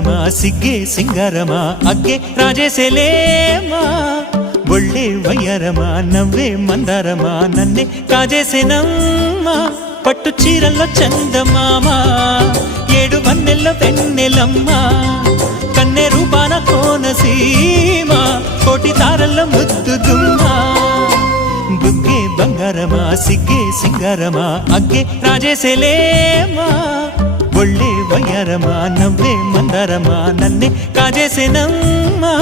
ಬಂಗಾರಮ ಸಿಗ್ಗೆ ಸಿಂಗಾರಮ ಅಗ್ಗೆ ರಾಜೇಸೆಲೇಮಾ ಒಳ್ಳೆ ವಯ್ಯಾರಮ ನವ್ವే మందారమ నన్నే కాజేసేనమ్మా పట్టు చీరల్లో చందమామ ఏడు వన్నెల్లో వెన్నెలమ్మ కన్నె రూపాన కోనసీమ కోటి తారల్లో ముద్దు దుమ్మ బుగ్గే బంగారమ సిగ్గే సింగారమ అగ్గే రాజేసెలేమా ఒళ్ళే వయ్యారమ నవ్వే మందారమ నన్నే కాజేసేనమ్మా